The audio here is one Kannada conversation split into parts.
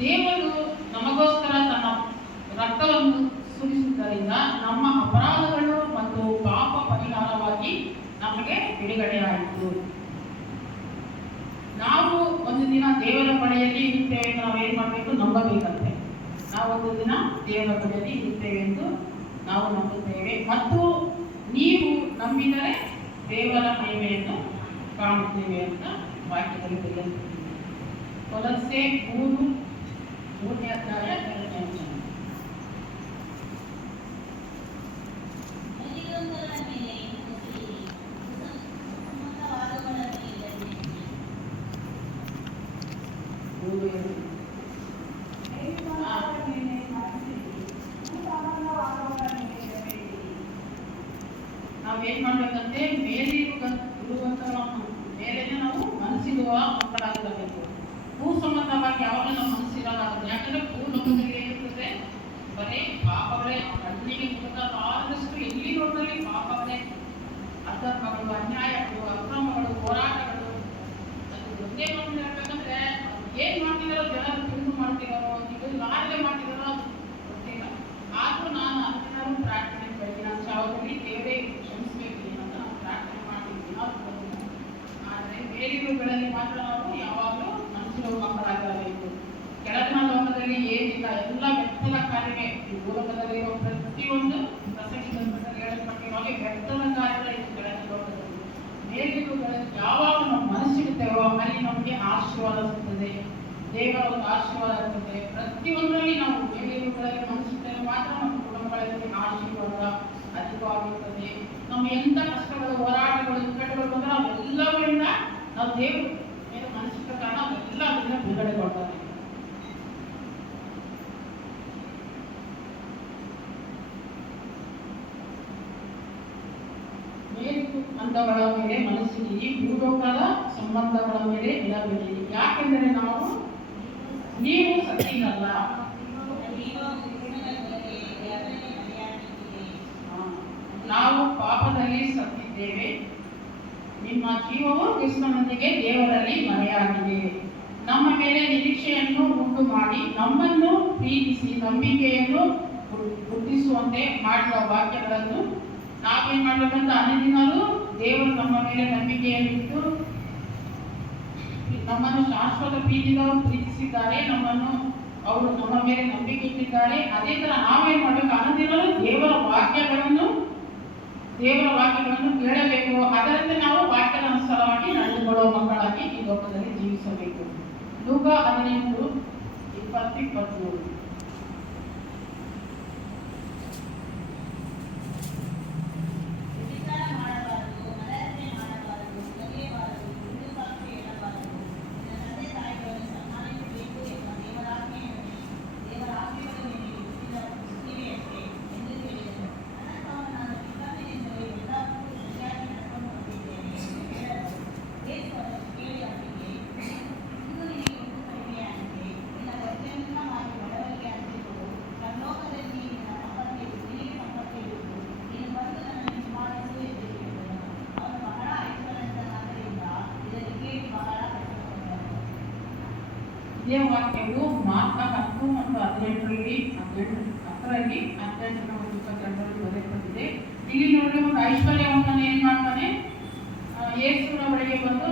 ದೇವರು ನಮಗೋಸ್ಕರ ತನ್ನ ರಕ್ತವನ್ನು ಸುರಿಸುವುದರಿಂದ ನಮ್ಮ ಅಪರಾಧಗಳು ಮತ್ತು ಪಾಪ ಪರಿಹಾರವಾಗಿ ನಮಗೆ ಬಿಡುಗಡೆ ಆಯಿತು. ನಾವು ಒಂದು ದಿನ ದೇವರ ಬಳಿಯಲ್ಲಿ ಇರುತ್ತೇವೆ ಎಂದು ನಾವು ಏನು ಮಾಡಬೇಕು? ನಂಬಬೇಕಂತೆ. ನಾವು ಒಂದು ದಿನ ದೇವರ ಬಳಿಯಲ್ಲಿ ಇರುತ್ತೇವೆ ಎಂದು ನಾವು ನಂಬುತ್ತೇವೆ ಮತ್ತು ನೀವು ನಂಬಿದರೆ ದೇವರ ಮಹಿಮೆಯನ್ನು ಕಾಣುತ್ತೇವೆ ಅಂತ ವಾಕ್ಯದಲ್ಲಿ ತಿಳಿಯುತ್ತದೆ. ಕೊಲೊಸ್ಸೆ 3:3 ಅಧ್ಯಾಯ 2ನೇ ವಚನ. ನಾವೇನ್ ಮಾಡ್ಬೇಕಂತೆ? ಮೇಲಿರುವಂತಹ ಮೇಲೇನೆ ನಾವು ಮನಸ್ಸಿರುವ ಮಕ್ಕಳಾಗಿರಬೇಕು. ಭೂ ಸಂಬಂಧವಾಗಿ ಯಾವಾಗಲೂ ನಮ್ಮ ಮನಸ್ಸಿರೋದಾಗುತ್ತೆ. ಯಾಕಂದ್ರೆ ಭೂ ಲೋಕದಲ್ಲಿ ಏನಿರ್ತದೆ? ಬರೀ ಪಾಪಗಳೇ. ಕಣ್ಣಿಗೆ ಮುಖದಷ್ಟು ಎಲ್ಲಿ ನೋಡಿದ್ರೆ ಪಾಪಗಳೇ, ಅಧರ್ಮಗಳು, ಅನ್ಯಾಯಗಳು, ಅಕ್ರಮಗಳು, ಹೋರಾಟಗಳು. ಅದು ಒಂದೇ ಒಂದು ಹೇಳ್ಬೇಕಂದ್ರೆ ಏನ್ ಮಾಡ್ತಿದಾರೋ ಜನರು ತಿಳಿದು ಮಾಡ್ತಿದಾರೋ, ಇದು ಯಾರೇ ಮಾಡ್ತಿದಾರೋ ಅದು ಗೊತ್ತಿಲ್ಲ. ಆದ್ರೂ ನಾನು ಅದನ್ನಾರು ಪ್ರಾರ್ಥನೆ ಬೆಳಗಿನ ಜಾವದಲ್ಲಿ ದೇವರೇ ಕ್ಷಮಿಸಬೇಕು ಅಂತ ನಾವು ಪ್ರಾರ್ಥನೆ ಮಾಡಿದ್ವಿ. ಆದರೆ ಬೇರೆಗಳಲ್ಲಿ ಮಾತ್ರ ನಾವು ಯಾವಾಗಲೂ ಮನಸ್ಸಿನ ಮಕ್ಕಳಾಗಿರಬೇಕು. ಕೆಳಗಿನ ಲೋಕದಲ್ಲಿ ಏನಿಲ್ಲ, ಎಲ್ಲ ವ್ಯರ್ಥದ ಕಾರ್ಯವೇ. ಈ ಲೋಕದಲ್ಲಿರುವ ಪ್ರತಿಯೊಂದು ಪ್ರಸಂಗದಲ್ಲಿ ಹೇಳಲ್ಪಟ್ಟಿರುವ ವ್ಯರ್ಥದ ಕಾರ್ಯಗಳ ಇದು ಕೆಳಗಿನ ಲೋಕದಲ್ಲಿ. ಮೇಲಿರುವುಗಳಲ್ಲಿ ಯಾವಾಗ ನಾವು ಮನಸ್ಸಿಡುತ್ತೇವೋ ಅಲ್ಲಿ ನಮಗೆ ಆಶೀರ್ವಾದ ಸಿಗ್ತದೆ, ದೇವರ ಒಂದು ಆಶೀರ್ವಾದ ಇರ್ತದೆ. ಪ್ರತಿಯೊಂದರಲ್ಲಿ ನಾವು ಮೇಲಿರುವುಗಳಲ್ಲಿ ಮನಸ್ಸಿಟ್ಟರೆ ಮಾತ್ರ ನಮ್ಮ ಕುಟುಂಬಗಳಲ್ಲಿ ಆಶೀರ್ವಾದ ಅಧಿಕವಾಗಿರುತ್ತದೆ. ನಮ್ಮ ಎಂಥ ಕಷ್ಟಗಳು, ಹೋರಾಟಗಳು, ಇಕ್ಕಟ್ಟುಗಳು ಬಂದರೆ ಅವೆಲ್ಲವರಿಂದ ನಾವು ದೇವರು ಮೇಲೆ ಮನಸ್ಸಿಟ್ಟ ಕಾರಣ ಅವೆಲ್ಲ ಅದರಿಂದ ಬಿಡುಗಡೆ ಕೊಡ್ತಾರೆ. ಮೇಲಿರುವಂತಗಳ ಮೇಲೆ ಮನಸ್ಸಿಡಿ, ಭೂಲೋಕದ ಸಂಬಂಧಗಳ ಮೇಲೆ ಇಡಬೇಡಿ. ಯಾಕೆಂದರೆ ನೀವು ಸತ್ತಿರಲ್ಲ, ನಾವು ಪಾಪದಲ್ಲಿ ಸತ್ತಿದ್ದೇವೆ, ನಿಮ್ಮ ಜೀವವು ಕ್ರಿಸ್ತನೊಂದಿಗೆ ದೇವರಲ್ಲಿ ಮರೆಯಾಗಿದೆ. ನಮ್ಮ ಮೇಲೆ ನಿರೀಕ್ಷೆಯನ್ನು ಉಂಟು ಮಾಡಿ ನಮ್ಮನ್ನು ಪ್ರೀತಿಸಿ ನಂಬಿಕೆಯನ್ನು ವೃದ್ಧಿಸುವಂತೆ ಮಾಡಿದ ವಾಕ್ಯಗಳನ್ನು ನಾವೇನ್ ಮಾಡಬೇಕಂತ ಅನುದಿನವೂ ದೇವರು ನಮ್ಮ ಮೇಲೆ ನಂಬಿಕೆಯನ್ನಿಟ್ಟು ನಮ್ಮನ್ನು ಶಾಶ್ವತ ಪ್ರೀತಿಗಳು ಪ್ರೀತಿಸಿದ್ದಾರೆ. ಅವರು ನಮ್ಮ ಮೇಲೆ ನಂಬಿಕೆ ಇಟ್ಟಿದ್ದಾರೆ. ಅದೇ ತರ ನಾವೇನ್ ಮಾಡಬೇಕು? ಅನುದಿನವೂ ದೇವರ ವಾಕ್ಯಗಳನ್ನು ಕೇಳಬೇಕು. ಅದರಂತೆ ನಾವು ವಾಕ್ಯದ ಅನುಸಾರವಾಗಿ ನಡೆದುಕೊಳ್ಳುವ ಮಕ್ಕಳಾಗಿ ಈ ಲೋಕದಲ್ಲಿ ಜೀವಿಸಬೇಕು. ಲೂಕ 18:20-23. ಇದೇ ವಾಕ್ಯವು ಮಾರ್ಕ 10 ಮತ್ತು 18ರಲ್ಲಿ 22 ಬರೆಯಲ್ಪಟ್ಟಿದೆ. ಇಲ್ಲಿ ನೋಡಿದ್ರೆ ಒಂದು ಐಶ್ವರ್ಯವಂತನ ಏನ್ ಮಾಡ್ತಾನೆ? ಯೇಸುವಿನ ಬಳಿಗೆ ಬಂದು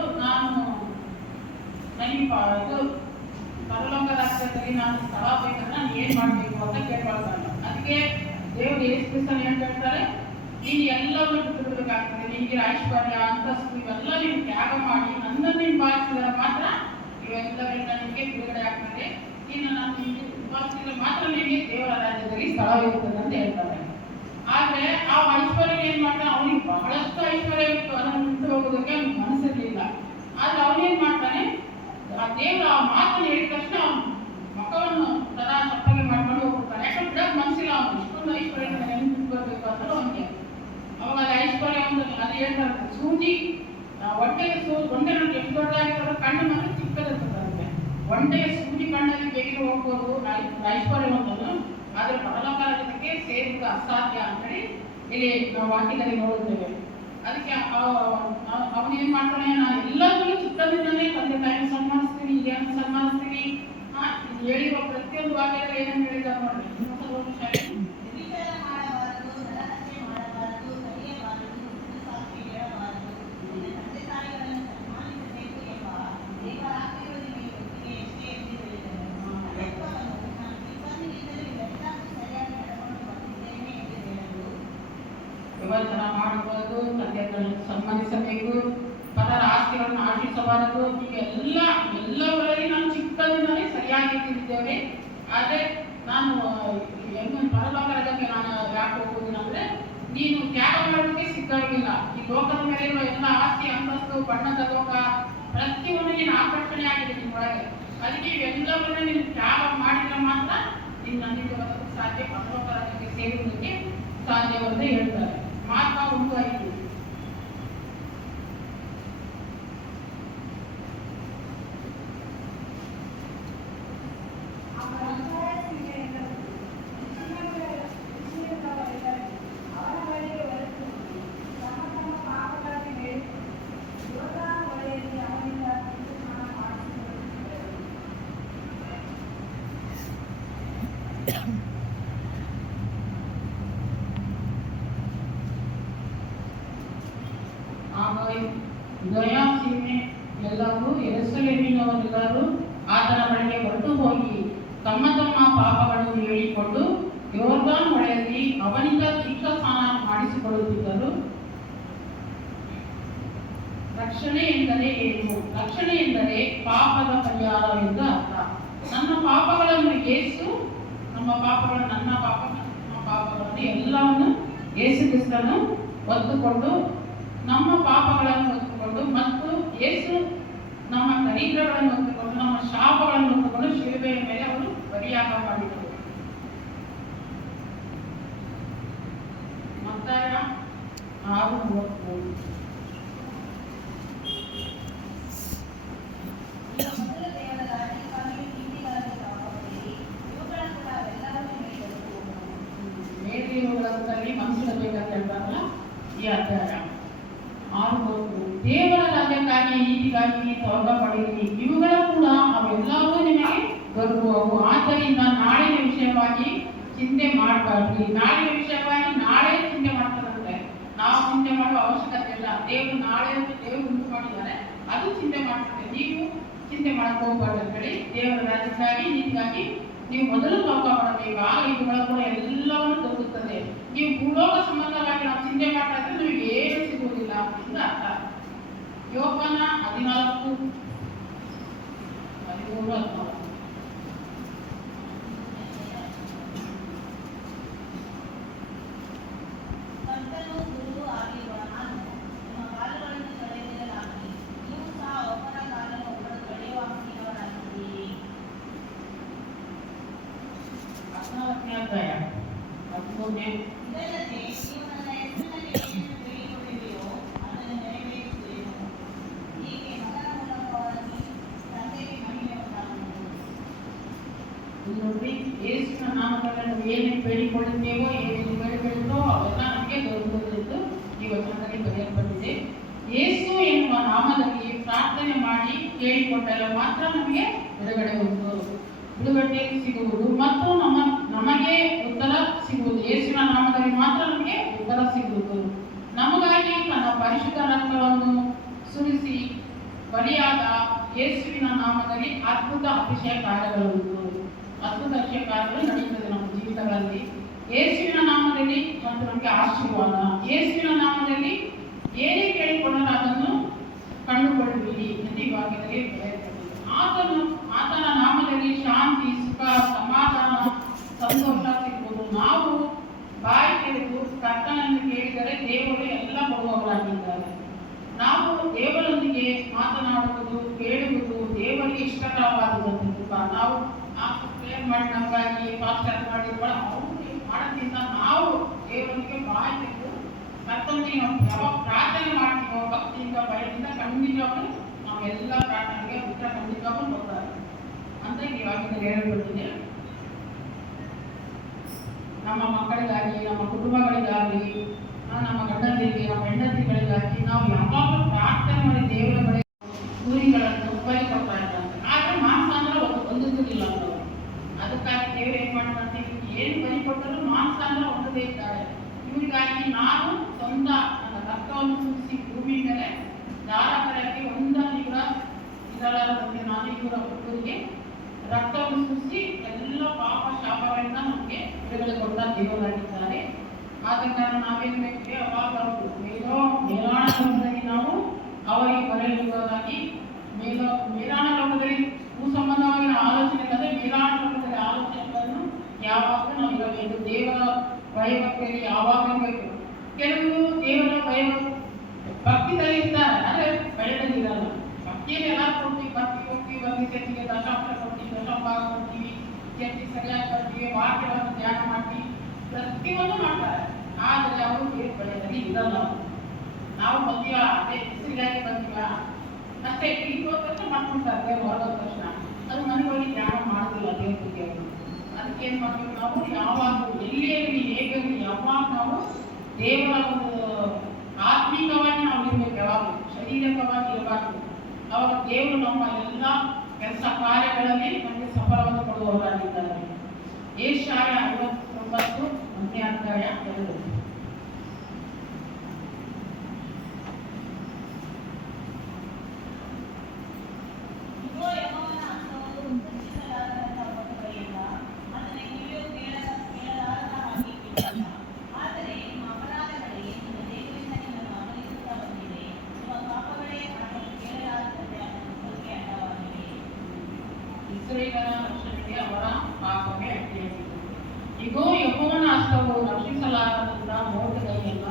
ನನಗೆ ಪರಲೋಕ ರಾಜ್ಯದಲ್ಲಿ ನಾನು ಸ್ಥಳ ಬೇಕಂದ್ರೆ ನಾನು ಏನ್ ಮಾಡ್ಬೇಕು ಅಂತ ಕೇಳ್ಕೊಳ್ತಾನೆ. ಅದಕ್ಕೆ ದೇವರು ಯೇಸು ಕ್ರಿಸ್ತನು ಏನ್ ಹೇಳ್ತಾರೆ? ನೀನು ಎಲ್ಲವನ್ನೂ ಬಿಟ್ಟುಬಿಡಬೇಕಾಗ್ತದೆ. ನಿನಗೆ ಐಶ್ವರ್ಯ, ಅಂತಸ್ತು ಇವೆಲ್ಲ ನೀನು ತ್ಯಾಗ ಮಾಡಿ ನನ್ನನ್ನು ಹಿಂಬಾಲಿಸಿದರೆ ಮಾತ್ರ ಇವೆಲ್ಲವರಿಂದ ನಿಮಗೆ ಬಿಡುಗಡೆ ಆಗ್ತದೆ. ನೀನು ಹಿಂಬಾಲಿಸಿದರೆ ಮಾತ್ರ ನಿಮಗೆ ದೇವರ ರಾಜ್ಯದಲ್ಲಿ ಸ್ಥಳವಿರುತ್ತದೆ ಅಂತ ಹೇಳ್ತಾರೆ. ಆದ್ರೆ ಆ ಐಶ್ವರ್ಯ ಏನ್ ಮಾಡ್ತಾನೆ? ಅವನಿಗೆ ಬಹಳಷ್ಟು ಐಶ್ವರ್ಯ ಇತ್ತು, ಅದನ್ನು ಬಿಟ್ಟು ಹೋಗೋದಕ್ಕೆ ಅವ್ನಿಗೆ ಮನಸ್ಸಿರ್ಲಿಲ್ಲ. ಆದ್ರೆ ಅವನೇನ್ ಮಾಡ್ತಾನೆ? ಆ ದೇವರ ಆ ಮಾತನ್ನು ಹೇಳಿದ ತಕ್ಷಣ ಮಕ್ಕಳನ್ನು ಸದಾ ಚಪ್ಪಗೆ ಮಾಡ್ಕೊಂಡು ಹೋಗ್ಬಿಡ್ತಾನೆ. ಯಾಕಂದ್ರೆ ಬಿಡಕ್ ಮನಸ್ಸಿಲ್ಲ. ಅವನು ಇಷ್ಟೊಂದು ಐಶ್ವರ್ಯ ನೆನಪು ಬರ್ಬೇಕು ಅಂತ ಅವನಿಗೆ. ಅವಾಗ ಅಲ್ಲಿ ಐಶ್ವರ್ಯ ಅದು ಹೇಳ್ತಾರೆ, ಸೂಜಿ ಒಂಟೆಗೆ ಎಷ್ಟು ದೊಡ್ಡದಾಗಿರೋ ಕಣ್ಣು ಮಾತ್ರ ಚಿಕ್ಕದಿರ್ತದೆ. ಒಂಟೆಗೆ ಸೂಜಿ ಕಣ್ಣಲ್ಲಿ ಬೇಗ ಹೋಗ್ಬೋದು ಐಶ್ವರ್ಯವಂತನು, ಆದ್ರೆ ಪರಲೋಕ ರಾಜ್ಯಕ್ಕೆ ಸೇರುವುದು ಅಸಾಧ್ಯ ಅಂತೇಳಿ ಇಲ್ಲಿ ನಾವು ವಾಕ್ಯದಲ್ಲಿ ನೋಡುತ್ತೇವೆ. ಅದಕ್ಕೆ ಅವನೇನ್ ಮಾಡ್ತಾನೆ? ನಾನು ಎಲ್ಲದರಲ್ಲೂ ಚಿಕ್ಕದಿಂದಲೇ ತಂದೆ ತಾಯಿನ ಸನ್ಮಾನಿಸ್ತೀನಿ, ಹಿರಿಯರನ್ನು ಸನ್ಮಾನಿಸ್ತೀನಿ, ಹೇಳಿರುವ ಮಾಡಬಾರದು, ತಂದೆಗಳನ್ನು ಸನ್ಮಾನಿಸಬೇಕು, ಪರರ ಆಸ್ತಿಗಳನ್ನು ಆಶಿಸಬಾರದು. ಎಲ್ಲವರಲ್ಲಿ ನಾನು ಚಿಕ್ಕದಿಂದಲೇ ಸರಿಯಾಗಿ ತಿಳಿದ್ದೇವೆ. ಆದರೆ ನಾನು ಪರಲೋಕ ರಾಜ್ಯಕ್ಕೆ ನಾನು ಯಾಕೆ ಹೋಗುವುದಿಲ್ಲ ಅಂದರೆ, ನೀನು ತ್ಯಾಗ ಮಾಡೋದಕ್ಕೆ ಸಿದ್ಧವಾಗಿಲ್ಲ. ಈ ಲೋಕದ ಮೇಲೆ ಇರುವ ಎಲ್ಲ ಆಸ್ತಿ, ಅಂತಸ್ತು, ಬಣ್ಣದ ಲೋಕ ಪ್ರತಿಯೊಂದು ನೀನು ಆಕರ್ಷಣೆ ಆಗಿದೆ ನಿಮ್ಮೊಳಗೆ. ಅದಕ್ಕೆ ಇವೆಲ್ಲವನ್ನ ನೀನು ತ್ಯಾಗ ಮಾಡಿದ್ರೆ ಮಾತ್ರ ನೀನು ನನ್ನಿಂದ ಬರೋದಕ್ಕೆ ಸಾಧ್ಯ, ಪರಲೋಕ ರಾಜ್ಯಕ್ಕೆ ಸೇರುವುದಕ್ಕೆ ಸಾಧ್ಯವಂತ ಹೇಳ್ತಾರೆ. ಮಾರ್ಗ 1:5. ದಯಾಸೀಮೆ ಎಲ್ಲರೂ ಯೆರೂಸಲೇಮಿನವರೆಲ್ಲರೂ ಆತನ ಬಳಿಗೆ ಹೊರಟು ಹೋಗಿ ತಮ್ಮ ತಮ್ಮ ಪಾಪಗಳನ್ನು ಹೇಳಿಕೊಂಡು ಯೊರ್ದಾನ್ ಹೊಳೆಯಲ್ಲಿ ಅವನಿಂದ ದೀಕ್ಷಾಸ್ನಾನ ಮಾಡಿಸಿಕೊಳ್ಳುತ್ತಿದ್ದರು. ರಕ್ಷಣೆ ಎಂದರೆ ಏನು? ರಕ್ಷಣೆ ಎಂದರೆ ಪಾಪದ ಪರಿಹಾರವೆಂದು ಅರ್ಥ. ನನ್ನ ಪಾಪಗಳನ್ನು ಯೇಸು, ನಮ್ಮ ಪಾಪಗಳನ್ನು ಎಲ್ಲವನ್ನು ಯೇಸು ಕ್ರಿಸ್ತನು ಹೊತ್ತುಕೊಂಡು, ನಮ್ಮ ಪಾಪಗಳನ್ನು ಹೊತ್ತುಕೊಂಡು ಮತ್ತು ಯೇಸು ನಮ್ಮ ದರಿದ್ರಗಳನ್ನು ಹೊತ್ತುಕೊಂಡು, ನಮ್ಮ ಶಾಪಗಳನ್ನು ಹೊತ್ತುಕೊಂಡು ಶಿಲುಬೆಯ ಮೇಲೆ ಅವರು ಬಲಿಯಾಗ ಮಾಡಿದರು. ಮತ್ತಾಯ 6:33. ಮೇಲಿರುವುದರಲ್ಲಿ ಮನುಷ್ಯಬೇಕಂತ ಹೇಳ್ತಾರಲ್ಲ ಈ ಅಧ್ಯಾಯ 6:33. ದೇವರ ರಾಜ್ಯಕ್ಕಾಗಿ, ನೀತಿಗಾಗಿ ತ್ವರೆ ಪಡೆಯಿರಿ, ಇವುಗಳ ಕೂಡ ಅವೆಲ್ಲವೂ ನಿಮಗೆ ದೊರಕುವವು. ಆದ್ದರಿಂದ ನಾಳಿನ ವಿಷಯವಾಗಿ ಚಿಂತೆ ಮಾಡಬಾರ್ದು. ನಾಳಿನ ವಿಷಯವಾಗಿ ನಾಳೆ ಚಿಂತೆ ಮಾಡ್ತಾರಂತೆ. ನಾವು ಚಿಂತೆ ಮಾಡುವ ಅವಶ್ಯಕತೆ ಇಲ್ಲ. ದೇವರು ಉಂಟು ಮಾಡಿದ್ದಾರೆ, ಅದು ಚಿಂತೆ ಮಾಡ್ತಾರೆ. ನೀವು ಚಿಂತೆ ಮಾಡಕ್ಕೆ ಹೋಗ್ಬಾರ್ದು ಅಂತ ಹೇಳಿ, ದೇವರ ರಾಜ್ಯಕ್ಕಾಗಿ, ನೀತಿಗಾಗಿ ನೀವು ಮೊದಲು ತ್ವರೆ ಮಾಡಬೇಕು. ಆಗ ಇವುಗಳ ಕೂಡ ಎಲ್ಲವನ್ನು ದೊರಕುತ್ತದೆ. ನೀವು ಭೂಲೋಕ ಸಂಬಂಧವಾಗಿ ನಾವು ಚಿಂತೆ ಮಾಡ್ತಾ ಇದ್ರೆ ನಿಮಗೆ ಏನು ಸಿಗುವುದಿಲ್ಲ ಎಂದು ಅರ್ಥ. ಯೋಹಾನ 14:13-14. ಅಧ್ಯಾಯ 13. ಯೇಸುವಿನ ನಾಮದಲ್ಲಿ ನಾವು ಏನೇನು ಬೇಡಿಕೊಳ್ಳುತ್ತೇವೋ, ಏನೇನು ಬೇಡಿಕೊಳ್ಳುತ್ತೋ ಅವೆಲ್ಲ ನಮಗೆ ದೊರಕುವುದೆಂದು ಈ ವಚನದಲ್ಲಿ ಬರೆಯಲ್ಪಟ್ಟಿದೆ. ಯೇಸು ಎನ್ನುವ ನಾಮದಲ್ಲಿ ಪ್ರಾರ್ಥನೆ ಮಾಡಿ ಕೇಳಿಕೊಂಡಾಗ ಮಾತ್ರ ನಮಗೆ ಬಿಡುಗಡೆ ಸಿಗುವುದು ಮತ್ತು ನಮಗೆ ಉತ್ತರ ಸಿಗುವುದು. ಯೇಸುವಿನ ನಾಮದಲ್ಲಿ ಮಾತ್ರ ನಮಗೆ ಉತ್ತರ ಸಿಗುವುದು. ನಮಗಾಗಿ ತನ್ನ ಪರಿಶುದ್ಧ ರಕ್ತವನ್ನು ಸುರಿಸಿ ಬಲಿಯಾದ ಯೇಸುವಿನ ನಾಮದಲ್ಲಿ ಅದ್ಭುತ ಅತಿಶಯ ಕಾರ್ಯಗಳು ನಡೆಯುತ್ತದೆ ನಮ್ಮ ಜೀವಿತಗಳಲ್ಲಿ. ಯೇಸುವಿನ ನಾಮದಲ್ಲಿ ಮತ್ತು ನಮಗೆ ಆಶೀರ್ವಾದ. ಯೇಸುವಿನ ನಾಮದಲ್ಲಿ ಏನೇ ಕೇಳಿಕೊಂಡರೂ ಅದನ್ನು ಕಂಡುಕೊಳ್ಳುವಿರಿ ಎಂದು ಈ ವಾಕ್ಯದಲ್ಲಿ ಬರೆಯಲ್ಪಟ್ಟಿದೆ. ಆತನ ನಾಮದಲ್ಲಿ ಶಾಂತಿ, ಸುಖ, ಸಮಾಧಾನ, ಸಂತೋಷ ಸಿಗುವುದು. ನಾವು ಬಾಯಿ ತೆರೆದು ಕರ್ತನನ್ನು ಕೇಳಿದರೆ ದೇವರು ಎಲ್ಲ ಕೊಡುವವರಾಗಿದ್ದಾರೆ. ನಾವು ದೇವರೊಂದಿಗೆ ಮಾತನಾಡುವುದು, ಕೇಳುವುದು ದೇವರಿಗೆ ಇಷ್ಟಕರವಾದುದಂತ. ನಾವು ಪ್ರೇಯರ್ ಮಾಡಿ ನಮಗಾಗಿ ಪಾಸ್ಟರ್ ಮಾಡಿರುವ ಅವ್ರಿಗೆ ಮಾಡೋದ್ರಿಂದ ನಾವು ದೇವರೊಂದಿಗೆ ಬಾಯಿ ತೆಗೆದು ಕರ್ತನಿಗೆ ನಾವು ಯಾವಾಗ ಪ್ರಾರ್ಥನೆ ಮಾಡ್ತೀವೋ ಭಕ್ತಿಯಿಂದ, ಭಯದಿಂದ ಖಂಡಿತವಾಗಲೂ ನಾವೆಲ್ಲ ಪ್ರಾರ್ಥನೆಗೆ ಉತ್ತರ ಖಂಡಿತವಾಗಲೂ ಕೊಡ್ತಾರೆ ಅಂತ ಇವಾಗ ಹೇಳಲ್ಪಟ್ಟಿದೆ. ನಮ್ಮ ಮಕ್ಕಳಿಗಾಗಿ, ನಮ್ಮ ಕುಟುಂಬಗಳಿಗಾಗಿ, ನಮ್ಮ ಗಂಡಂದಿರಿಗೆ, ನಮ್ಮ ಹೆಂಡತಿಗಳಿಗಾಗಿ ನಾವು ಯಾವಾಗಲೂ ಪ್ರಾರ್ಥನೆ ಮಾಡಿ ದೇವರ ಬಳಿ ಊರಿಗಳನ್ನು ಬಲಿ ಕೊಡ್ತಾ ಇದ್ದಾರೆ. ಆದರೆ ಮಾಂಸ ಅಂದ್ರೆ ಹೊಂದುತ್ತಿರಲಿಲ್ಲ ಅಂತವ್ರು. ಅದಕ್ಕಾಗಿ ದೇವರು ಏನ್ ಮಾಡ್ತಾರೆ, ಏನು ಬಲಿ ಕೊಟ್ಟರು ಮಾಂಸ ಅಂದ್ರೆ ಹೊಂದದೇ ಇದ್ದಾರೆ. ಇವರಿಗಾಗಿ ನಾನು ಸ್ವಂತ ನನ್ನ ರಕ್ತವನ್ನು ಸುರಿಸಿ ಭೂಮಿ ಮೇಲೆ ಧಾರಾಕಾರಕ್ಕೆ ಒಂದನ್ನು ಕೂಡ ಇದರದಂತೆ ನಾನು ಇವರ ಒಬ್ಬರಿಗೆ ರಕ್ತವನ್ನು ಸುರಿಸಿ ಎಲ್ಲ ಪಾಪ ಶಾಪಗಳಿಂದ ನಮಗೆ ಬಿಡುಗಡೆ ಕೊಟ್ಟ ದೇವರಾಗಿದ್ದಾರೆ. ಆದ ಕಾರಣ ನಾವೇನು ಬೇಕು ಅವಾಗ ಮೇಲಾಣ ಲೋಕದಲ್ಲಿ ನಾವು ಅವರಿಗೆ ಬರೆಯುವುದಾಗಿ ಮೇಲಾಣ ಲೋಕದಲ್ಲಿ ಸಂಬಂಧವಾಗಿನ ಆಲೋಚನೆ ಇಲ್ಲದೆ ಮೇಲಾಣ ಲೋಕದಲ್ಲಿ ಆಲೋಚನೆಗಳನ್ನು ಯಾವಾಗಲೂ ನಾವು ಇರಬೇಕು. ದೇವರ ಭಯಭಕ್ತಿಯಲ್ಲಿ ಯಾವಾಗಲೂ ಬೇಕು. ಕೆಲವರು ದೇವರ ಭಯ ಭಕ್ತಿದಲ್ಲಿ ಇರ್ತಾರೆ, ಆದರೆ ಭಯದಲ್ಲಿರಲ್ಲ. ಭಕ್ತಿಯಲ್ಲಿ ಎಲ್ಲ ಕೊಡ್ತೀವಿ, ಭಕ್ತಿ ಹೋಗ್ತೀವಿ, ಭಕ್ತಿ ಚರ್ಚಿಗೆ ದಶಾಂಶ ಕೊಡ್ತೀವಿ, ದಶಂಭಾಗ ಕೊಡ್ತೀವಿ, ಚರ್ಚಿ ಸರಿಯಾಗಿ ಬರ್ತೀವಿ, ವಾಕ್ಯವನ್ನು ಧ್ಯಾನ ಮಾಡ್ತೀವಿ, ಪ್ರತಿಯೊಂದು ಮಾಡ್ತಾರೆ. ಆದರೆ ಅವರು ದೇವ್ರ ಭಯದಲ್ಲಿ ಇರಲ್ಲ. ನಾವು ಬಂದೀವ ಅದೇ ಹೆಸರಿಗಾಗಿ ಬಂದೀವ ಅಷ್ಟೇ, ಈಗ ಹೋದ ಮಾಡ್ಕೊಂತಾರೆ ದೇವ್ರ ಹೊರಗೋದ ತಕ್ಷಣ. ಅದು ಮನೆಗೆ ಹೋಗಿ ಧ್ಯಾನ ಮಾಡೋದಿಲ್ಲ ದೇವ್ರ ಬಗ್ಗೆ ಅವರು. ಅದಕ್ಕೆ ಏನು ಮಾಡ್ಬೇಕು ನಾವು, ಯಾವಾಗ ಎಲ್ಲಿಯಲ್ಲಿ ಹೇಗೆ ಯಾವಾಗ ನಾವು ದೇವರ ಒಂದು ಆತ್ಮಿಕವಾಗಿ ನಾವು ಇರಬೇಕು, ಯಾವಾಗ ಶರೀರಕವಾಗಿ ಇರಬಾರ್ದು. ಅವಾಗ ದೇವರು ನಮ್ಮ ಎಲ್ಲ ಕೆಲಸ ಕಾರ್ಯಗಳಲ್ಲಿ ನಮಗೆ ಸಫಲವನ್ನು ಕೊಡುವವರಾಗಿದ್ದಾರೆ. ಏಷಾಯ 59 1ನೇ ಅಧ್ಯಾಯ 2. ಇಸ್ರಾಯೇಲರ ರಕ್ಷಣೆಗೆ ಅವರ ಪಾಪವೇ ಅಡ್ಡಿಯಾಗಿತ್ತು. ಇಗೋ ಯೆಹೋವನ ಹಸ್ತವು ರಕ್ಷಿಸಲಾರದಂತ ಮೋಟಗೈಯಲ್ಲ,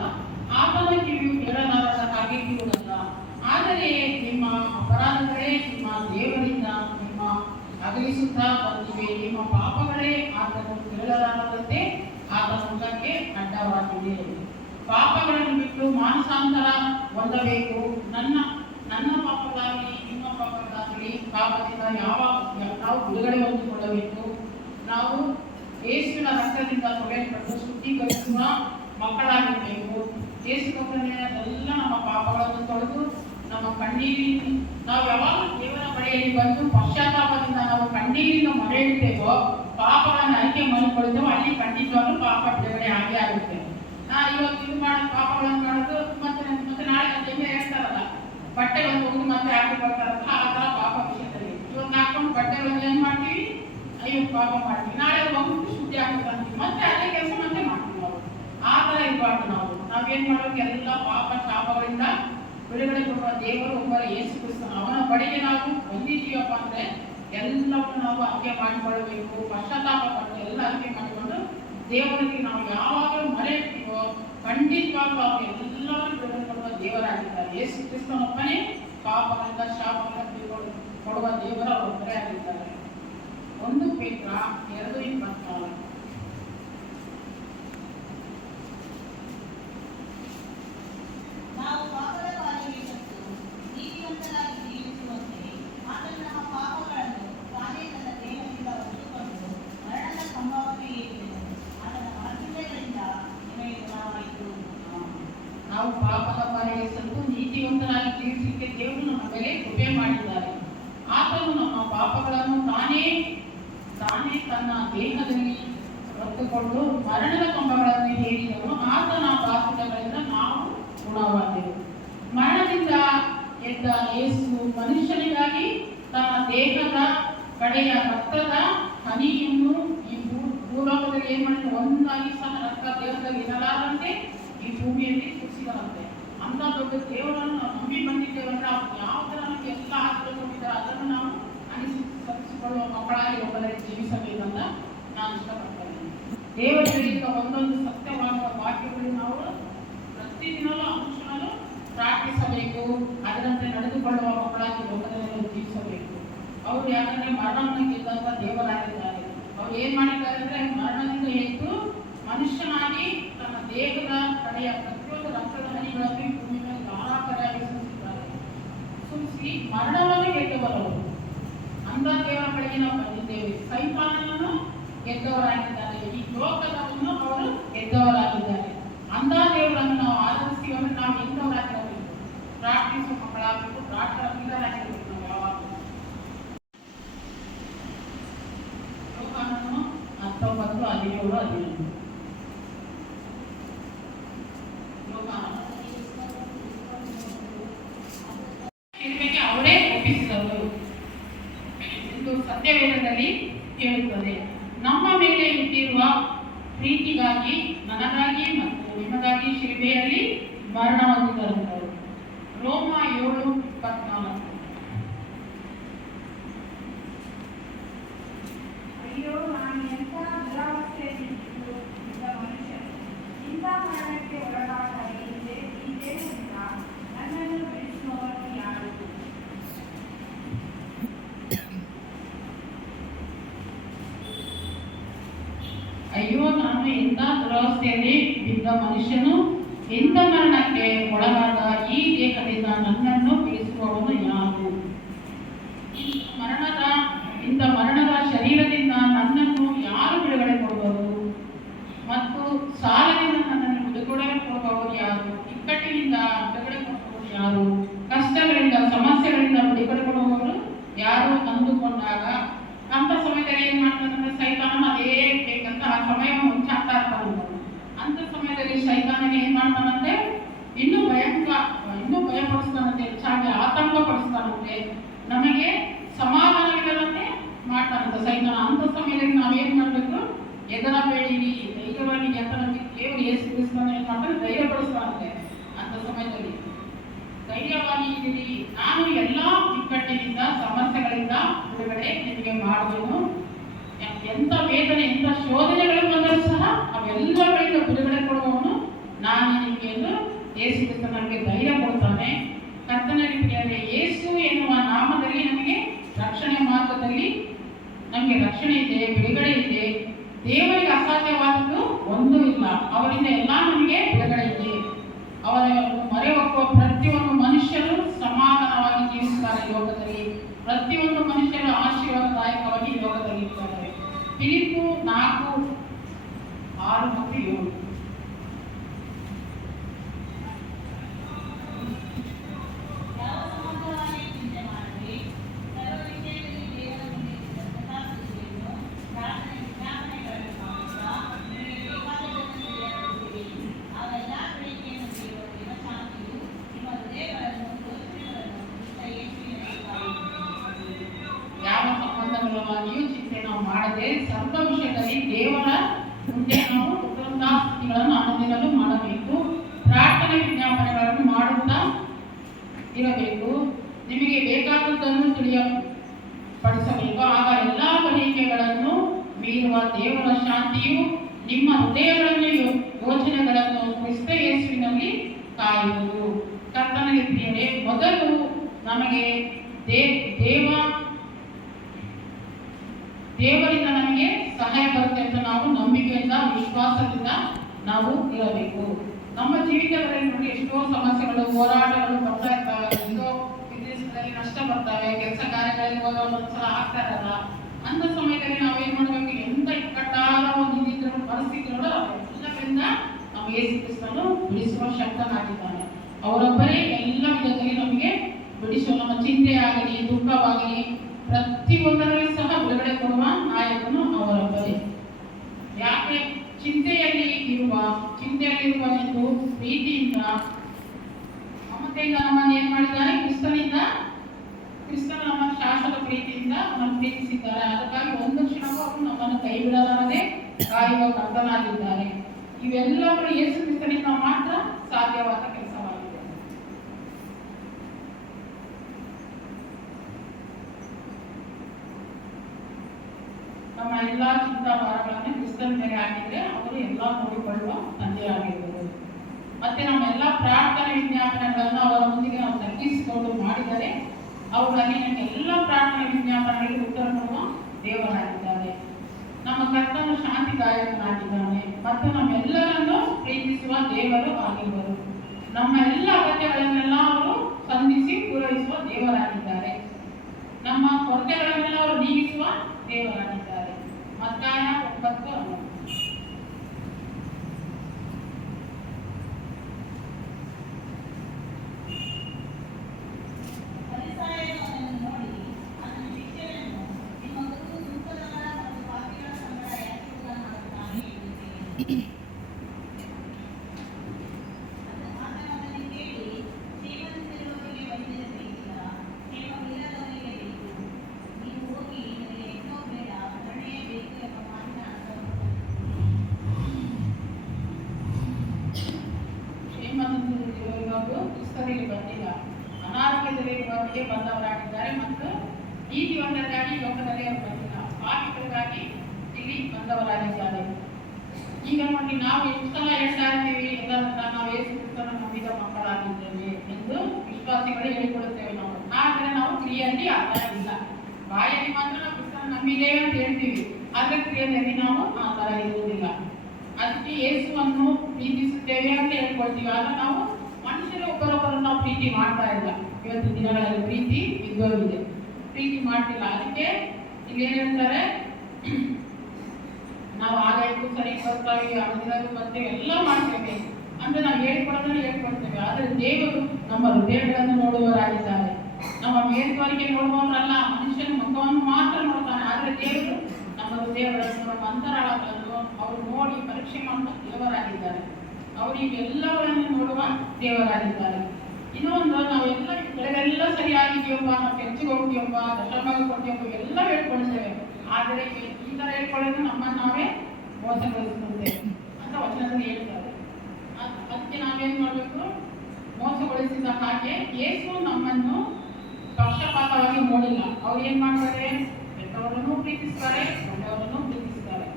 ಆತನ ಕಿವಿಯು ಕೇಳಲಾರದ ಹಾಗೆ ಕಿವುಡಲ್ಲ. ಆದರೆ ನಿಮ್ಮ ಅಪರಾಧಗಳೇ ನಿಮ್ಮ ದೇವರಿಂದ ನಿಮ್ಮ ಅಗಲಿಸುತ್ತಾ ಬಂದಿವೆ. ನಿಮ್ಮ ಪಾಪಗಳೇ ಆತನು ಕೇಳಲಾರದಂತೆ ಆತನ ಮುಖಕ್ಕೆ ಅಡ್ಡವಾಗಿದೆ. ಪಾಪಗಳನ್ನು ಬಿಟ್ಟು ಮಾನಸಾಂತರ ಹೊಂದಬೇಕು. ನನ್ನ ಪಾಪಗಳಾಗಲಿ ನಿಮ್ಮ ಪಾಪಗಳಾಗಲಿ ಪಾಪದಿಂದ ನಾವು ಬಿಡುಗಡೆ ಹೊಂದಿಕೊಳ್ಳಬೇಕು. ನಾವು ಯೇಸುವಿನ ರಕ್ತದಿಂದ ತೊಳೆಯಲ್ಪಟ್ಟು ಶುದ್ಧೀಕರಿಸುವ ಮಕ್ಕಳಾಗಿರಬೇಕು. ಯೇಸು ಎಲ್ಲ ನಮ್ಮ ಪಾಪಗಳನ್ನು ತೊಳೆದು ನಮ್ಮ ಕಣ್ಣೀರಿನ ನಾವು ಯಾವಾಗ ದೇವರ ಬಳಿಯಲ್ಲಿ ಬಂದು ಪಶ್ಚಾತ್ತಾಪದಿಂದ ನಾವು ಕಣ್ಣೀರಿಂದ ಮೊರೆ ಇಡ್ತೇವೋ, ಪಾಪಗಳನ್ನು ಆಯ್ಕೆ ಮಾಡಿಕೊಳ್ತೇವೋ, ಅಲ್ಲಿ ಖಂಡಿತವಾಗ್ಲೂ ಪಾಪ ಬಿಡುಗಡೆ ಆಗೇ ಆಗುತ್ತೆ. ಇವತ್ತು ಇದು ಮಾಡೋದು ಪಾಪಗಳನ್ನು ಮಾಡೋದು ಮತ್ತೆ ನಾಳೆ ಜಮೆ ಹೇಳ್ತಾರಲ್ಲ, ಬಟ್ಟೆಗಳನ್ನು ಹೋಗಿ ಮತ್ತೆ ಹಾಕಿ ಬರ್ತಾರಲ್ಲ, ಆ ಥರ ಪಾಪ ವಿಷಯದಲ್ಲಿ ಇವತ್ತು ಹಾಕೊಂಡು ಬಟ್ಟೆಗಳನ್ನು ಏನು ಮಾಡ್ತೀವಿ, ಅಯ್ಯೋ ಪಾಪ ಮಾಡ್ತೀವಿ, ನಾಳೆ ಹೋಗ್ಬಿಟ್ಟು ಶುದ್ಧಿ ಹಾಕ್ಬೇಕಂತೀವಿ, ಮತ್ತೆ ಅದೇ ಕೆಲಸ ಮತ್ತೆ ಮಾಡ್ತೀವಿ. ನಾವು ಆ ಥರ ಇರಬಾರ್ದು. ನಾವೇನು ಮಾಡೋದು, ಎಲ್ಲ ಪಾಪ ಶಾಪಗಳಿಂದ ಬಿಡುಗಡೆ ಕೊಡುವ ದೇವರು ಒಬ್ಬರ ಯೇಸು ಕ್ರಿಸ್ತನ. ಅವನ ಬಳಿಗೆ ನಾವು ಬಂದಿದ್ದೀವಪ್ಪ ಅಂದರೆ ಎಲ್ಲವನ್ನು ನಾವು ಅರಿಕೆ ಮಾಡಿಕೊಳ್ಳಬೇಕು. ಪಶ್ಚಾತ್ತಾಪ ಪಟ್ಟು ಎಲ್ಲ ಅರಿಕೆ ಮಾಡಿಕೊಂಡು ದೇವರಿಗೆ ನಾವು ಯಾವಾಗಲೂ ಮೊರೆ ಇಡ್ತೀವೋ ಖಂಡಿತವಾಗ್ಲೂ ಅವರು ಎಲ್ಲವನ್ನು ಬಿಡುಗಡೆ ಕೊಡುವ ದೇವರಾಗಿದ್ದಾರೆ. ಯೇಸು ಕ್ರಿಸ್ತನೊಬ್ಬನೇ ಪಾಪಗಳಿಂದ ಶಾಪಗಳಿಂದ ಕೊಡುವ ದೇವರ ಒಬ್ಬರೇ ಆಗಿದ್ದಾರೆ. 1 ಪೇತ್ರ 2:24. ನಾವು ಪಾಪದ ಪಾಲಿಗೆ ಸತ್ತು ನೀತಿವಂತರಾಗಿ ಜೀವಿಸುವಂತೆ ಆತನು ನಮ್ಮ ಪಾಪಗಳನ್ನು ತಾನೇ ತನ್ನ ದೇಹದಿಂದ ಹೊತ್ತುಕೊಂಡು ಮರಣದ ಸಂಭಾವನೆ ಏರಿದನು. ಆತನ ಮಾರ್ಗಗಳಿಂದ ನಿಮಗೆ ಗುಣವಾಯಿತು. ನಾವು ಪಾಪದ ಪಾಲಿಗೆ ಸತ್ತು ನೀತಿವಂತರಾಗಿ ಜೀವಿಸಲಿಕ್ಕೆ ದೇವರು ನಮ್ಮ ಮೇಲೆ ಕೃಪೆ ಮಾಡಿದ್ದಾರೆ. ಆತನು ನಮ್ಮ ಪಾಪಗಳನ್ನು ತಾನೇ ತನ್ನ ದೇಹದಲ್ಲಿ ಹೊತ್ತುಕೊಂಡು ಮರಣದ ಕಂಬಗಳನ್ನು ಹೇರಿದನು. ಆತನ ಬಾಸುಗಳಿಂದ ನಾವು ಗುಣವಾದೆವು. ಮರಣದಿಂದ ಎದ್ದ ಯೇಸು ಮನುಷ್ಯನಿಗಾಗಿ ತನ್ನ ದೇಹದ ಕಡೆಯ ರಕ್ತದ ಹನಿಯನ್ನು ಈ ಭೂಲೋಕದಲ್ಲಿ ಏನು ಮಾಡಿದ್ರೆ ಒಂದಾಗಿ ಸಹ ರಕ್ತ ದೇಹದಲ್ಲಿ ಇರಲಾರಂತೆ ಈ ಭೂಮಿಯಲ್ಲಿ ಸುರಿಸಿದರಂತೆ. ಅಂತ ದೊಡ್ಡ ದೇವರನ್ನು ನಾವು ನಂಬಿ ಬಂದಿದ್ದೇವಂದ್ರೆ ಅವ್ರು ಯಾವ ಥರ ನಮಗೆ ಎಲ್ಲ ಆಶ್ರಯಿಸಿದ್ದಾರೆ ಅದನ್ನು ನಾವು ಅನುಸರಿಸಿಕೊಳ್ಳುವ ಮಕ್ಕಳಾಗಿ ಒಬ್ಬರಲ್ಲಿ ಜೀವಿಸಬೇಕಂತ ನಾನು ಇಷ್ಟಪಡ್ತೇನೆ. ದೇವರ ಹೇಳಿದ ಒಂದೊಂದು ಸತ್ಯವಾದ ವಾಕ್ಯಗಳು ನಾವು ಪ್ರತಿದಿನವೂ ಅನುಕ್ಷಣವೂ ಪ್ರಾರ್ಥಿಸಬೇಕು. ಅದರಂತೆ ನಡೆದುಕೊಳ್ಳುವ ಮಕ್ಕಳಾಗಿ ಲೋಕದಲ್ಲಿ ಜೀವಿಸಬೇಕು. ಅವರು ಯಾಕಂದ್ರೆ ಮರಣವನ್ನು ಗೆದ್ದಂತ ದೇವರಾಗಿದ್ದಾರೆ. ಅವ್ರು ಏನ್ ಮಾಡಿದ್ದಾರೆ ಅಂದ್ರೆ ಮರಣದಿಂದ ಎದ್ದು ಮನುಷ್ಯನಾಗಿ ತನ್ನ ದೇಹದ ಕಡೆಯ ಪ್ರತಿಯೊಂದು ರಕ್ತದ ಹನಿಗಳನ್ನು ಭೂಮಿ ಮೇಲೆ ಧಾರಾಕಾರಿಯಾಗಿ ಸುರಿಸಿ ಮರಣವನ್ನು ಗೆದ್ದವರವರು. ಅಂತ ದೇವರ ಕಡೆಗೆ ನಾವು ಬಂದಿದ್ದೇವೆ. ಸೈತಾನನನ್ನು ಗೆದ್ದವರಾಗಿದ್ದಾರೆ, ಈ ಲೋಕದವನ್ನು ಅವರು ಗೆದ್ದವರಾಗಿದ್ದಾರೆ. ಅಂತ ದೇವರನ್ನು ನಾವು ಆಧರಿಸಿದರೆ ನಾವು ಎಂದವರಾಗಿರಬೇಕು, ಪ್ರಾರ್ಥಿಸುವ ಮಕ್ಕಳಾಗಬೇಕು, ಪ್ರಾರ್ಥನಾಗಿರಬೇಕು. ನಾವು ಯಾವಾಗಲೂ ಯೋಹಾನನು 19:17-18. ತಿರುಗಿಗೆ ಅವರೇ ಒಪ್ಪಿಸಿದವರು ಎಂದು ಸತ್ಯವೇದದಲ್ಲಿ ಹೇಳುತ್ತದೆ. ನಮ್ಮ ಮೇಲೆ ಇಟ್ಟಿರುವ ಪ್ರೀತಿಗಾಗಿ ನನಗಾಗಿ ಮತ್ತು ನಿಮಗಾಗಿ ಶಿಲುಬೆಯಲ್ಲಿ ಮರಣ ಹೊಂದಿದರು. ರೋಮ 7:24. ಅಯ್ಯೋ, ನಾನು ಎಂಥ ದುರಾವಸ್ಥೆಯಲ್ಲಿದ್ದು ಇದ್ದ ಮನುಷ್ಯನು, ಇಂಥ ಮರಣಕ್ಕೆ ಒಳಗಾದ ಈ ದೇಹದಿಂದ ನನ್ನನ್ನು ಬಿಡಿಸುವವನು ಯಾರು? ಅಯ್ಯೋ, ನಾನು ಎಂಥ ದುರವಸ್ಥೆಯಲ್ಲಿ ಬಿದ್ದ ಮನುಷ್ಯನು, ಎಂಥ ಮರಣಕ್ಕೆ ಒಳಗಾದ ಈ ದೇಹದಿಂದ ನನ್ನನ್ನು ಬಿಡಿಸುವವನು ಯಾರು? ಇಂಥ ಮರಣದ ಶರೀರದಿಂದ ನನ್ನನ್ನು ಯಾರು ಬಿಡುಗಡೆ ಕೊಡುವರು? ಮತ್ತು ಸಾಲದಿಂದ ನನ್ನನ್ನು ಬಿಡುಗಡೆ ಕೊಡುವವರು ಯಾರು? ಇಕ್ಕಟ್ಟಿನಿಂದ ಬಿಡುಗಡೆ ಕೊಡುವವರು ಯಾರು? ಕಷ್ಟಗಳಿಂದ ಸಮಸ್ಯೆಗಳಿಂದ ಬಿಡುಗಡೆ ಕೊಡುವವರು ಯಾರು ಅಂದುಕೊಂಡಾಗ ಅಂತ ಸಮಯದಲ್ಲಿ ಏನ್ ಮಾಡ್ತಾನಂದ್ರೆ ಸೈತಾನ ಅದೇ ಬೇಕಂತ ಆ ಸಮಯವನ್ನು ಮುಂಚಾಗ್ತಾ ಇರ್ತಾನ. ಅಂತ ಸಮಯದಲ್ಲಿ ಸೈತಾನಿಗೆ ಏನ್ ಮಾಡ್ತಾನಂತೆ, ಇನ್ನೂ ಭಯಪಡಿಸ್ತಾನಂತೆ, ಹೆಚ್ಚಾಗಿ ಆತಂಕ ಪಡಿಸ್ತಾನಂತೆ, ನಮಗೆ ಸಮಾಧಾನವಿಲ್ಲದಂತೆ ಮಾಡ್ತಾನಂತೆ ಸೈತಾನ. ಅಂತ ಸಮಯದಲ್ಲಿ ನಾವೇನ್ ಮಾಡ್ಬೇಕು? ಎದರಬೇಡಿರಿ, ಧೈರ್ಯವಾಗಿ ಎತ್ತರಕ್ಕೆ ದೇವರು ಯೇಸು ಕ್ರಿಸ್ತನ ಏನ್ ಮಾಡ್ತಾನೆ, ಧೈರ್ಯಪಡಿಸ್ತಾನಂತೆ. ಅಂತ ಸಮಯದಲ್ಲಿ ಧೈರ್ಯವಾಗಿ ಇದ್ದೀರಿ, ನಾನು ಎಲ್ಲಾ ಇಕ್ಕಟ್ಟಿನಿಂದ ಸಮಸ್ಯೆಗಳಿಂದ ಬಿಡುಗಡೆ ನಿಮಗೆ ಮಾಡುವೆನು. ಎಂಥ ವೇದನೆ, ಎಂಥ ಶೋಧನೆಗಳು ಬಂದರೂ ಸಹ ಅವೆಲ್ಲಗಳಿಂದ ಬಿಡುಗಡೆ ಕೊಡುವವನು ನಾನು ನಿಮಗೆ ಎಂದು ಯೇಸು ಕ್ರಿಸ್ತ ನಮಗೆ ಧೈರ್ಯ ಕೊಡ್ತಾನೆ. ಕರ್ತನ ರೀತಿಯಲ್ಲಿ ಯೇಸು ಎನ್ನುವ ನಾಮದಲ್ಲಿ ನಮಗೆ ರಕ್ಷಣೆ ಮಾರ್ಗದಲ್ಲಿ ನಮಗೆ ರಕ್ಷಣೆ ಇದೆ, ಬಿಡುಗಡೆ ಇದೆ. ದೇವರಿಗೆ ಅಸಾಧ್ಯವಾದದ್ದು ಒಂದೂ ಇಲ್ಲ. ಅವರಿಂದ ಎಲ್ಲ ನಮಗೆ ಬಿಡುಗಡೆ ಇದೆ. ಅವರನ್ನು ಮೊರೆ ಹೋಗುವ ಪ್ರತಿಯೊಂದು ಮನುಷ್ಯರು ಸಮಾಧಾನವಾಗಿ ಜೀವಿಸುತ್ತಾರೆ ಲೋಕದಲ್ಲಿ. ಪ್ರತಿಯೊಂದು ಮನುಷ್ಯರು ಆಶೀರ್ವಾದದಾಯಕವಾಗಿ ಲೋಕದಲ್ಲಿ ಇರ್ತಾರೆ. ಫಿಲಿಪ್ಪು 4:6 ಮತ್ತು 7. ಚಿಂತೆ ನಾವು ಮಾಡದೆ ಸರ್ವ ವಿಷಯದಲ್ಲಿ ದೇವರ ಮುಂದೆ ನಾವು ಕೃತಜ್ಞತಾಸ್ತುತಿಗಳನ್ನು ಅನುದಿನವೂ ಮಾಡಬೇಕು. ಪ್ರಾರ್ಥನೆ ವಿಜ್ಞಾಪನೆಗಳನ್ನು ಮಾಡುತ್ತಾ ಇರಬೇಕು. ನಿಮಗೆ ಬೇಕಾದದ್ದನ್ನು ತಿಳಿಯಪಡಿಸಬೇಕು. ಆಗ ಎಲ್ಲಾ ಗ್ರಹಿಕೆಗಳನ್ನು ಮೀರುವ ದೇವರ ಶಾಂತಿಯು ನಿಮ್ಮ ಹೃದಯಗಳನ್ನು ಯೋಚನೆಗಳನ್ನು ಕ್ರಿಸ್ತ ಯೇಸುವಿನಲ್ಲಿ ಕಾಯುವುದು. ಕರ್ತನಿಗೆ ಪ್ರಿಯರೇ, ಮೊದಲು ನಮಗೆ ದೇವರಿಂದ ನಮಗೆ ಸಹಾಯ ಬರುತ್ತೆ ಅಂತ ನಾವು ನಂಬಿಕೆಯಿಂದ ವಿಶ್ವಾಸದಿಂದ ನಾವು ಇರಬೇಕು. ನಮ್ಮ ಜೀವಿತಗಳಲ್ಲಿ ನೋಡಿ ಎಷ್ಟೋ ಸಮಸ್ಯೆಗಳು, ಹೋರಾಟಗಳು ಬರ್ತಾ ಇರ್ತವೆ. ಎಷ್ಟೋ ಬಿಸ್ನೆಸ್ಗಳಲ್ಲಿ ನಷ್ಟ ಬರ್ತವೆ, ಕೆಲಸ ಕಾರ್ಯಗಳಲ್ಲಿ ಒಂದ್ಸಲ ಆಗ್ತಾ ಇರಲ್ಲ. ಅಂತ ಸಮಯದಲ್ಲಿ ನಾವೇನ್ ಮಾಡ್ಬೇಕು? ಎಂತ ಇಕ್ಕಟ್ಟಾದ ಒಂದು ಇದ್ರೂ ಪರಿಸ್ಥಿತಿಗಳು ಎಲ್ಲರಿಂದ ನಾವು ಯೇಸು ಕ್ರಿಸ್ತನು ಬಿಡಿಸುವ ಶಕ್ತನಾಗಿದ್ದಾನೆ. ಅವರೊಬ್ಬರೇ ಎಲ್ಲ ವಿಧದಲ್ಲಿ ನಮಗೆ ಬಿಡಿಸುವ, ನಮ್ಮ ಚಿಂತೆ ಆಗಲಿ ದುಃಖವಾಗಲಿ ಪ್ರತಿಯೊಂದರಲ್ಲಿ ಸಹ ಬಿಡುಗಡೆ ಕೊಡುವ ನಾಯಕನು ಅವರೊಬ್ಬರೇ. ಯಾಕೆ ಚಿಂತೆಯಲ್ಲಿರುವನೆಂದು ಪ್ರೀತಿಯಿಂದ ಮಮತೆಯಿಂದ ನಮ್ಮನ್ನು ಏನ್ ಮಾಡಿದ್ದಾರೆ? ಕ್ರಿಸ್ತನ ನಮ್ಮ ಶಾಶ್ವತ ಪ್ರೀತಿಯಿಂದ ನಮ್ಮನ್ನು ಪ್ರೀತಿಸಿದ್ದಾರೆ. ಅದಕ್ಕಾಗಿ ಒಂದು ಕ್ಷಣವೂ ಅವರು ನಮ್ಮನ್ನು ಕೈ ಬಿಡಲಾರದೆ ಕಾಯುವ ಕರ್ತನಾಗಿದ್ದಾರೆ. ಇವೆಲ್ಲವೂ ಯೇಸು ಕ್ರಿಸ್ತನಿಂದ ಮಾತ್ರ ಸಾಧ್ಯವಾದ ಕೆಲಸವಾಗಿದೆ. ನಮ್ಮ ಎಲ್ಲಾ ಚಿಂತಾಭಾರಗಳನ್ನು ಕ್ರಿಸ್ತನ ಮೇಲೆ ಹಾಕಿದ್ರೆ ಅವರು ಎಲ್ಲಾ ನೋಡಿಕೊಳ್ಳುವ ತಂದೆಯಾಗಿರುವುದು. ಮತ್ತೆ ನಮ್ಮ ಎಲ್ಲಾ ಪ್ರಾರ್ಥನೆ ವಿಜ್ಞಾಪನೆಗಳನ್ನು ಅವರ ಮುಂದಿಗೆ ನಾವು ತಗ್ಗಿಸಿಕೊಂಡು ಮಾಡಿದರೆ ಅವುಗಳಲ್ಲಿ ನಮ್ಮ ಎಲ್ಲ ಪ್ರಾರ್ಥನೆ ವಿಜ್ಞಾಪನೆಗಳಿಗೆ ಉತ್ತರ ಕೊಡುವ ದೇವರಾಗಿದ್ದಾರೆ. ನಮ್ಮ ಕರ್ತನು ಶಾಂತಿದಾಯಕನಾಗಿದ್ದಾನೆ ಮತ್ತು ನಮ್ಮೆಲ್ಲರನ್ನು ಪ್ರೀತಿಸುವ ದೇವರು ಆಗಿರುವರು. ನಮ್ಮ ಎಲ್ಲ ಅಗತ್ಯಗಳನ್ನೆಲ್ಲ ಅವರು ಸಂಧಿಸಿ ಪೂರೈಸುವ ದೇವರಾಗಿದ್ದಾರೆ. ನಮ್ಮ ಕೊರತೆಗಳನ್ನೆಲ್ಲ ಅವರು ನೀಗಿಸುವ ದೇವರಾಗಿದ್ದಾರೆ. ಮತ್ತಾಯ 9:11. ಒಳಗೆ ಬಂದವರಾಗಿದ್ದಾರೆ ಮತ್ತು ನೀತಿವಂತರಿಗಾಗಿ ಲೋಕದಲ್ಲಿ ಅವರು ಬಂದಿಲ್ಲ, ಪಾಪಿಗಳಿಗಾಗಿ ಇಲ್ಲಿ ಬಂದವರಾಗಿದ್ದಾರೆ. ಈಗ ನೋಡಿ, ನಾವು ಎಷ್ಟು ಸಲ ಹೇಳ್ತಾ ಇರ್ತೀವಿ, ಎಲ್ಲರಿಂದ ನಾವು ಯೇಸು ಕ್ರಿಸ್ತನ ನಂಬಿದ ಮಕ್ಕಳಾಗಿದ್ದೇವೆ ಎಂದು ವಿಶ್ವಾಸಿಗಳು ಹೇಳಿಕೊಳ್ಳುತ್ತೇವೆ ನಾವು. ಆದರೆ ನಾವು ಕ್ರಿಯೆಯಲ್ಲಿ ಆ ಥರ ಇಲ್ಲ. ಬಾಯಲ್ಲಿ ಮಾತ್ರ ನಾವು ಕ್ರಿಸ್ತನ ನಂಬಿದ್ದೇವೆ ಅಂತ ಹೇಳ್ತೀವಿ, ಆದರೆ ಕ್ರಿಯೆಯಲ್ಲಿ ನಾವು ಆ ಥರ ಇರುವುದಿಲ್ಲ. ಅದಕ್ಕೆ ಯೇಸುವನ್ನು ಪ್ರೀತಿಸುತ್ತೇವೆ ಅಂತ ಹೇಳ್ಕೊಳ್ತೀವಿ, ಆದ್ರೆ ನಾವು ಮನುಷ್ಯರೇ ಒಬ್ಬರೊಬ್ಬರನ್ನು ನಾವು ಪ್ರೀತಿ ಮಾಡ್ತಾ ಇಲ್ಲ. ಇವತ್ತು ದಿನಗಳಲ್ಲಿ ಪ್ರೀತಿ ಇದ್ದೋಗಿದೆ, ಪ್ರೀತಿ ಮಾಡ್ತಿಲ್ಲ. ಅದಕ್ಕೆ ಇಲ್ಲಿ ಏನ್ ಹೇಳ್ತಾರೆ, ನಾವು ಆಗಾಯ್ತು ಸರಿ ಬರ್ತಾವೆ, ದಿನವೂ ಬರ್ತೇವೆ, ಎಲ್ಲ ಮಾಡ್ತೇವೆ ಅಂದ್ರೆ ನಾವು ಹೇಳ್ಕೊಡೋದನ್ನ ಹೇಳ್ಕೊಡ್ತೇವೆ. ಆದರೆ ದೇವರು ನಮ್ಮ ಹೃದಯಗಳನ್ನು ನೋಡುವವರಾಗಿದ್ದಾರೆ. ನಮ್ಮ ಮೇಲ್ವರಿಗೆ ನೋಡುವವರಲ್ಲ, ಮನುಷ್ಯನ ಮುಖವನ್ನು ಮಾತ್ರ ನೋಡ್ತಾನೆ. ಆದರೆ ದೇವರು ನಮ್ಮ ಹೃದಯಗಳನ್ನು, ನಮ್ಮ ಅಂತರಾಳಗಳನ್ನು ಅವರು ನೋಡಿ ಪರೀಕ್ಷೆ ಮಾಡುವ ದೇವರಾಗಿದ್ದಾರೆ. ಅವರು ಇವೆಲ್ಲಗಳನ್ನು ನೋಡುವ ದೇವರಾಗಿದ್ದಾರೆ. ಇನ್ನೊಂದು, ನಾವೆಲ್ಲ ಕೆಳಗೆಲ್ಲ ಸರಿಯಾಗಿದೆಯಪ್ಪ, ನಾವು ಹೆಚ್ಚಿಗೆ ಹೋಗ್ತೀವಪ್ಪ, ದಶಮಾಗಿ ಕೊಡ್ತೀವಪ್ಪ, ಎಲ್ಲ ಹೇಳ್ಕೊಳ್ತೇವೆ. ಆದರೆ ಈ ಥರ ಹೇಳ್ಕೊಳ್ಳೋದು ನಮ್ಮನ್ನು ನಾವೇ ಮೋಸಗೊಳಿಸುತ್ತೇವೆ ಅಂತ ವಚನದಲ್ಲಿ ಹೇಳ್ತಾರೆ. ಅದಕ್ಕೆ ನಾವೇನು ಮಾಡಬೇಕು? ಮೋಸಗೊಳಿಸಿದ ಹಾಗೆ ಯೇಸು ನಮ್ಮನ್ನು ಪಕ್ಷಪಾತವಾಗಿ ನೋಡಿಲ್ಲ. ಅವ್ರು ಏನು ಮಾಡ್ತಾರೆ? ಕೆಟ್ಟವರನ್ನು ಪ್ರೀತಿಸ್ತಾರೆ, ಒಳ್ಳೆಯವರನ್ನು ಪ್ರೀತಿಸ್ತಾರೆ.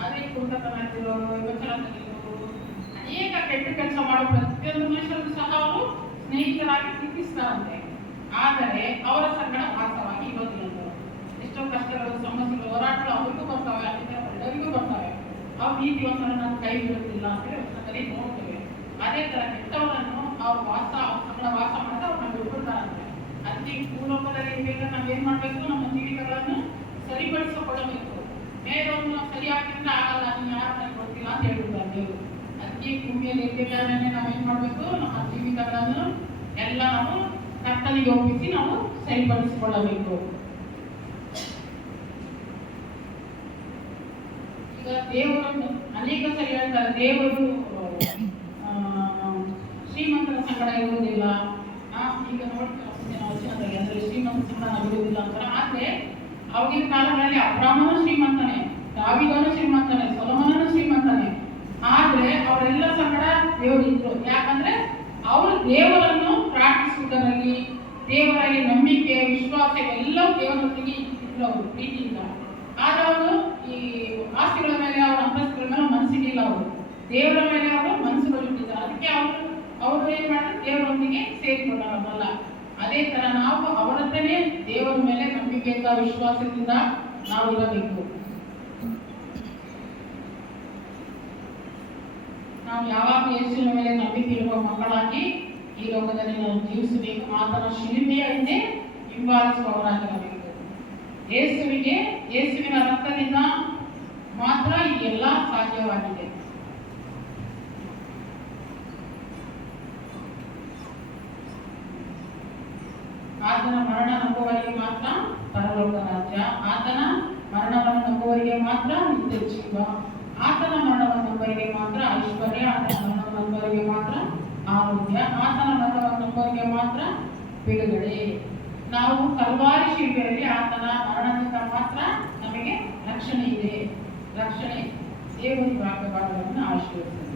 ಆದರೆ ಕುಂಟತನತಿರೋರು, ವ್ಯಸನದಲ್ಲಿರೋರು, ಅನೇಕ ಕೆಟ್ಟ ಕೆಲಸ ಮಾಡೋ ಪ್ರತಿಯೊಂದು ಮನುಷ್ಯರನ್ನು ಸಹ ಅವರು ಸ್ನೇಹಿತರಾಗಿ ಪ್ರೀತಿಸ್ತಾರಂತೆ. ಆದರೆ ಅವರ ಸಂಗಡ ವಾಸವಾಗಿ ಇರೋದಿಲ್ಲ. ಎಷ್ಟೋ ಕಷ್ಟಗಳು, ಸಮಸ್ಯೆಗಳು, ಹೋರಾಟಗಳು ಅವ್ರಿಗೂ ಬರ್ತಾವೆ, ಅದರಿಂದ ಒಳ್ಳೆಯವರಿಗೂ ಬರ್ತಾವೆ. ಅವ್ರು ನೀತಿವಂತರನ್ನು ಕೈ ಬಿಡುತ್ತಿಲ್ಲ ಅಂತೇಳಿ ಹೊಸದಲ್ಲಿ ನೋಡ್ತೇವೆ. ಅದೇ ಥರ ಕೆಟ್ಟವರನ್ನು ಅವ್ರ ಸಂಗಡ ವಾಸ ಮಾಡಿದ್ರೆ ಅವ್ರನ್ನ ಬಿಟ್ಬಿಡ್ತಾರಂತೆ. ಅದಕ್ಕೆ ಭೂಲೋಕದಲ್ಲಿ ಇರಬೇಕಾದ್ರೆ ನಾವೇನು ಮಾಡಬೇಕು? ನಮ್ಮ ಜೀವಿತಗಳನ್ನು ಸರಿಪಡಿಸಿಕೊಳ್ಳಬೇಕು. ಬೇರೆಯವ್ರನ್ನ ನಾವು ಸರಿಯಾಗಿದ್ರೆ ಆಗಲ್ಲ, ನೀವು ಯಾರು ಕೊಡ್ತಿಲ್ಲ ಅಂತ ಹೇಳ್ಬಿಡ್ತಾರೆ ದೇವರು. ಅದಕ್ಕೆ ಭೂಮಿಯಲ್ಲಿ ಇರಬೇಕಾದ್ರೆ ನಾವೇನು ಮಾಡಬೇಕು? ನಮ್ಮ ಜೀವಿತಗಳನ್ನು ಎಲ್ಲ ನಾವು ಕರ್ತನಿಗೆ ಒಪ್ಪಿಸಿ ನಾವು ಸರಿಪಡಿಸಿಕೊಳ್ಳಬೇಕು. ಈಗ ದೇವರನ್ನು ಅನೇಕ ಸರಿ ಹೇಳ್ತಾರೆ, ದೇವರು ಶ್ರೀಮಂತರ ಸಂಗಡ ಇರುವುದಿಲ್ಲ. ಈಗ ನೋಡ್ತಾರೆ ಅಂದ್ರೆ ಶ್ರೀಮಂತ ಸಂಗಡ ಇರುವುದಿಲ್ಲ ಅಂತಾರೆ. ಆದ್ರೆ ಅವಾಗಿನ ಕಾಲಗಳಲ್ಲಿ ಅಬ್ರಾಹ್ಮನು ಶ್ರೀಮಂತನೇ, ದಾವೀದನು ಶ್ರೀಮಂತನೇ, ಸೊಲೊಮೋನನು ಶ್ರೀಮಂತನೇ. ಆದ್ರೆ ಅವರೆಲ್ಲ ಸಂಗಡ ದೇವರು ಇದ್ರು. ಯಾಕಂದ್ರೆ ಅವರು ದೇವರನ್ನು ಪ್ರಾರ್ಥಿಸುವುದರಲ್ಲಿ, ದೇವರಲ್ಲಿ ನಂಬಿಕೆ, ವಿಶ್ವಾಸ ಎಲ್ಲವೂ ದೇವರೊಂದಿಗೆ ಇದ್ರು ಅವರು ಪ್ರೀತಿಯಿಂದ. ಆದ್ರೆ ಅವರು ಈ ಆಸ್ತಿಗಳ ಮೇಲೆ, ಅವರ ಅಂತಸ್ತುಗಳ ಮೇಲೆ ಮನಸ್ಸಿಗಿಲ್ಲ. ಅವರು ದೇವರ ಮೇಲೆ ಅವರು ಮನಸ್ಸುಗಳಿಟ್ಟಿದ್ದಾರೆ. ಅದಕ್ಕೆ ಅವರು ಏನ್ ಮಾಡಿದ್ರೆ ದೇವರೊಂದಿಗೆ ಸೇರಿಕೊಂಡವರಲ್ಲ. ಅದೇ ತರ ನಾವು ಅವರನ್ನೇ ದೇವರ ಮೇಲೆ ನಂಬಿಕೆಯಿಂದ, ವಿಶ್ವಾಸದಿಂದ ನಾವು ಇರಬೇಕು. ನಾವು ಯಾವಾಗ ಯೇಸುವಿನ ಮೇಲೆ ನಂಬಿಕೆ ಇರುವ ಮಕ್ಕಳಾಗಿ ಈ ಲೋಕದಲ್ಲಿ ನಾವು ಜೀವಿಸಬೇಕು. ಆತನ ಶಿಲುಬೆಯ ಹಿಂದೆ ಹಿಂಬಾಲಿಸುವವರಾಗಿರಬೇಕು. ಯೇಸುವಿನ ರಕ್ತದಿಂದ ಮಾತ್ರ ಈ ಎಲ್ಲ ಸಾಧ್ಯವಾಗಿದೆ. ಆತನ ಮರಣ ನಂಬುವವರಿಗೆ ಮಾತ್ರ ಪರಲೋಕ ರಾಜ್ಯ, ಆತನ ಮರಣವನ್ನು ನಂಬುವವರಿಗೆ ಮಾತ್ರ ನಿತ್ಯ ಜೀವ, ಆತನ ಮರಣವನ್ನು ನಂಬುವವರಿಗೆ ಮಾತ್ರ ಐಶ್ವರ್ಯ, ಆತನ ಮರಣವನ್ನು ನಂಬುವವರಿಗೆ ಮಾತ್ರ ಆರೋಗ್ಯ, ಆತನ ಮರಣವನ್ನು ನಂಬುವವರಿಗೆ ಮಾತ್ರ ಬಿಡುಗಡೆ. ನಾವು ಕಲ್ವಾರಿ ಶಿಲುಬೆಯಲ್ಲಿ ಆತನ ಮರಣದಿಂದ ಮಾತ್ರ ನಮಗೆ ರಕ್ಷಣೆ ಇದೆ. ರಕ್ಷಣೆ ದೇವರ ವಾಕ್ಯಗಳನ್ನು ಆಶೀರ್ವದಿಸಿ.